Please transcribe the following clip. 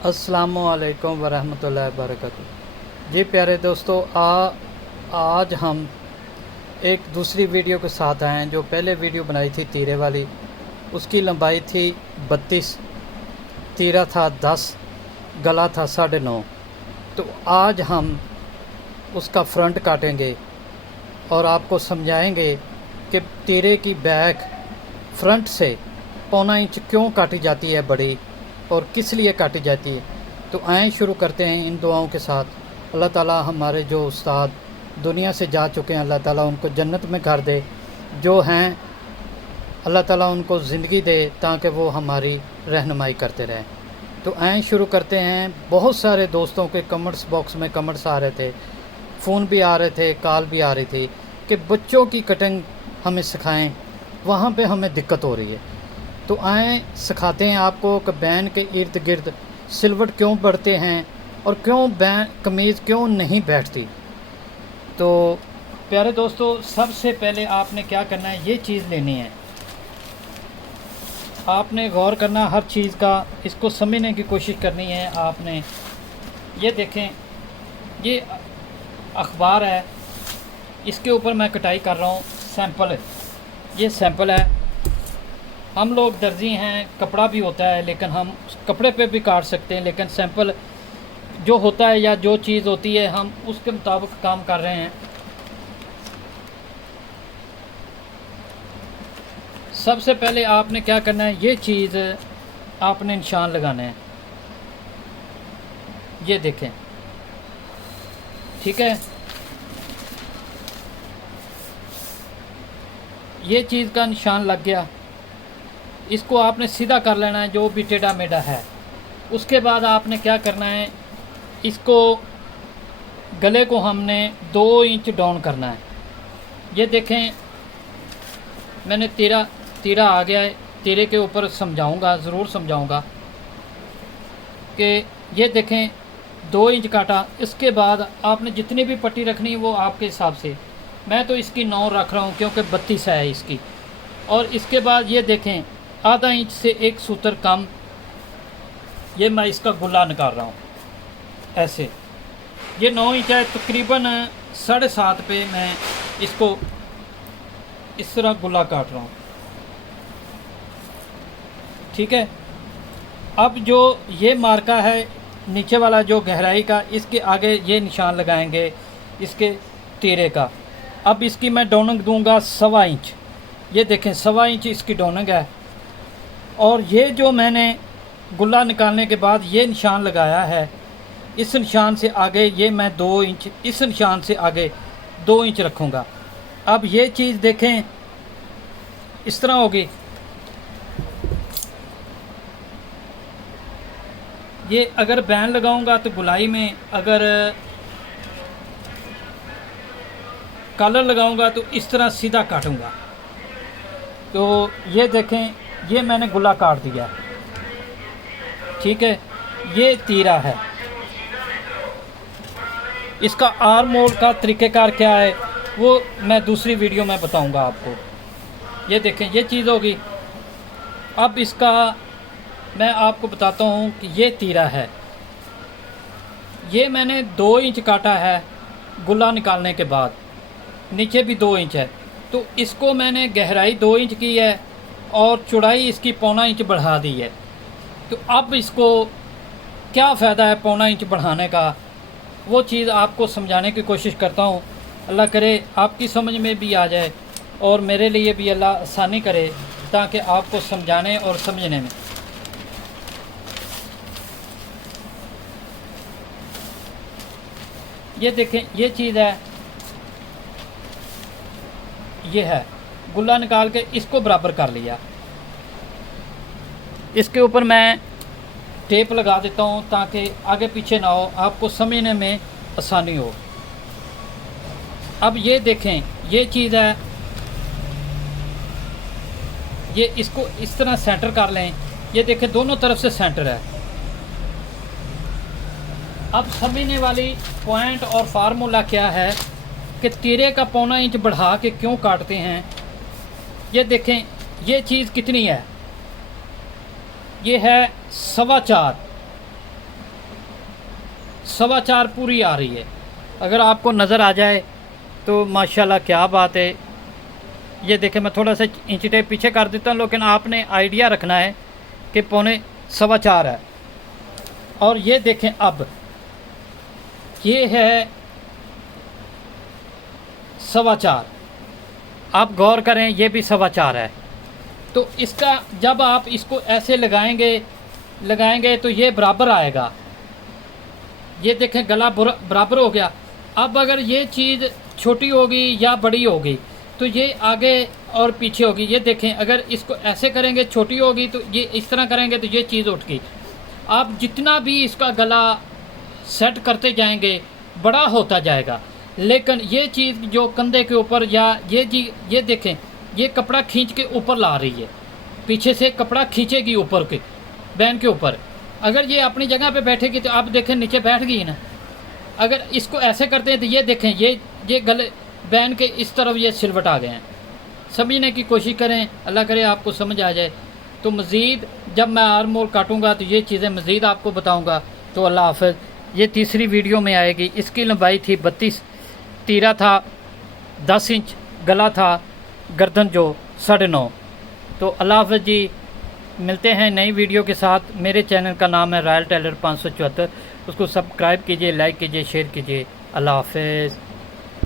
अस्सलामुअलैकुम वरहमतुल्लाहि वबरकातुहू। जी प्यारे दोस्तों, आज हम एक दूसरी वीडियो के साथ आए हैं। जो पहले वीडियो बनाई थी तीरे वाली, उसकी लंबाई थी 32, तीरा था 10, गला था 9.5। तो आज हम उसका फ्रंट काटेंगे और आपको समझाएंगे कि तीरे की बैक फ्रंट से 1.25 इंच क्यों काटी जाती है बड़ी, और किस लिए काटी जाती है। तो आएँ शुरू करते हैं इन दुआओं के साथ। अल्लाह ताला हमारे जो उस्ताद दुनिया से जा चुके हैं, अल्लाह ताला उनको जन्नत में घर दे। जो हैं अल्लाह ताला उनको ज़िंदगी दे ताकि वो हमारी रहनुमाई करते रहें। तो आएँ शुरू करते हैं। बहुत सारे दोस्तों के कमेंट्स बॉक्स में कमेंट्स आ रहे थे, फ़ोन भी आ रहे थे, कॉल भी आ रही थी कि बच्चों की कटिंग हमें सिखाएं, वहाँ पे हमें दिक्कत हो रही है। तो आएँ सिखाते हैं आपको कि बैन के इर्द गिर्द सिलवट क्यों बढ़ते हैं और क्यों बैन कमीज़ क्यों नहीं बैठती। तो प्यारे दोस्तों, सबसे पहले आपने क्या करना है, ये चीज़ लेनी है। आपने गौर करना हर चीज़ का, इसको समझने की कोशिश करनी है आपने। ये देखें, ये अखबार है, इसके ऊपर मैं कटाई कर रहा हूँ। सैंपल, ये सैंपल है। हम लोग दर्जी हैं, कपड़ा भी होता है, लेकिन हम कपड़े पे भी काट सकते हैं, लेकिन सैंपल जो होता है या जो चीज़ होती है हम उसके मुताबिक काम कर रहे हैं। सबसे पहले आपने क्या करना है, ये चीज़ आपने निशान लगाना है। ये देखें, ठीक है। ये चीज़ का निशान लग गया, इसको आपने सीधा कर लेना है जो भी टेढ़ा मेढ़ा है। उसके बाद आपने क्या करना है, इसको गले को हमने 2 इंच डाउन करना है। ये देखें, मैंने तीरा आ गया है। तीरे के ऊपर समझाऊंगा, ज़रूर समझाऊंगा कि ये देखें 2 इंच काटा। इसके बाद आपने जितनी भी पट्टी रखनी है वो आपके हिसाब से। मैं तो इसकी 9 रख रहा हूँ क्योंकि 32 है इसकी। और इसके बाद ये देखें, आधा इंच से एक सूत्र कम, ये मैं इसका गुल्ला निकाल रहा हूँ ऐसे। ये 9 इंच है, तकरीबन 7.5 पे मैं इसको इस तरह गुल्ला काट रहा हूँ, ठीक है। अब जो ये मार्का है नीचे वाला जो गहराई का, इसके आगे ये निशान लगाएंगे इसके तीरे का। अब इसकी मैं डोनंग दूंगा 1.25 इंच। ये देखें 1.25 इंच इसकी डोनंग है। और ये जो मैंने गुल्ला निकालने के बाद ये निशान लगाया है, इस निशान से आगे ये मैं 2 इंच, इस निशान से आगे 2 इंच रखूँगा। अब ये चीज़ देखें इस तरह होगी। ये अगर बैन लगाऊंगा तो गुलाई में, अगर कॉलर लगाऊंगा तो इस तरह सीधा काटूंगा। तो ये देखें, ये मैंने गुल्ला काट दिया, ठीक है। ये तीरा है। इसका आर्म मोल का तरीक़ेकार क्या है वो मैं दूसरी वीडियो में बताऊंगा आपको। ये देखें, ये चीज़ होगी। अब इसका मैं आपको बताता हूँ कि ये तीरा है। ये मैंने 2 इंच काटा है गुल्ला निकालने के बाद, नीचे भी 2 इंच है। तो इसको मैंने गहराई 2 इंच की है और चौड़ाई इसकी 1.25 इंच बढ़ा दी है। तो अब इसको क्या फ़ायदा है 1.25 इंच बढ़ाने का, वो चीज़ आपको समझाने की कोशिश करता हूँ। अल्लाह करे आपकी समझ में भी आ जाए और मेरे लिए भी अल्लाह आसानी करे, ताकि आपको समझाने और समझने में। ये देखें, ये चीज़ है, ये है। गुल्ला निकाल के इसको बराबर कर लिया। इसके ऊपर मैं टेप लगा देता हूँ ताकि आगे पीछे ना हो, आपको समझने में आसानी हो। अब ये देखें, ये चीज़ है, ये इसको इस तरह सेंटर कर लें। ये देखें दोनों तरफ से सेंटर है। अब समझने वाली पॉइंट और फार्मूला क्या है कि तीरे का 1.25 इंच बढ़ा के क्यों काटते हैं। ये देखें, ये चीज़ कितनी है, ये है 4.25। 4.25 पूरी आ रही है। अगर आपको नज़र आ जाए तो माशाल्लाह क्या बात है। ये देखें, मैं थोड़ा सा इंच टेप पीछे कर देता हूँ, लेकिन आपने आइडिया रखना है कि 4.25 है। और ये देखें, अब ये है 4.25, आप गौर करें, ये भी 4.25 है। तो इसका जब आप इसको ऐसे लगाएंगे तो ये बराबर आएगा। ये देखें, गला बराबर हो गया। अब अगर ये चीज़ छोटी होगी या बड़ी होगी तो ये आगे और पीछे होगी। ये देखें, अगर इसको ऐसे करेंगे छोटी होगी, तो ये इस तरह करेंगे तो ये चीज़ उठ गई। आप जितना भी इसका गला सेट करते जाएंगे बड़ा होता जाएगा। लेकिन ये चीज़ जो कंधे के ऊपर या ये देखें, ये कपड़ा खींच के ऊपर ला रही है, पीछे से कपड़ा खींचेगी ऊपर के बैन के ऊपर। अगर ये अपनी जगह पे बैठेगी तो आप देखें नीचे बैठ गई ना। अगर इसको ऐसे करते हैं तो ये देखें, ये गले बैन के इस तरफ ये सिलवट आ गए हैं। समझने की कोशिश करें, अल्लाह करे आपको समझ आ जाए। तो मज़ीद जब मैं आर्म होल काटूँगा तो ये चीज़ें मज़ीद आपको बताऊँगा। तो अल्लाह हाफ़िज़। ये तीसरी वीडियो में आएगी। इसकी लंबाई थी 32, तीरा था 10 इंच, गला था गर्दन जो 9.5। तो अल्लाह हाफ़िज़ जी, मिलते हैं नई वीडियो के साथ। मेरे चैनल का नाम है रॉयल टेलर 574। उसको सब्सक्राइब कीजिए, लाइक कीजिए, शेयर कीजिए। अल्लाह हाफ़िज़।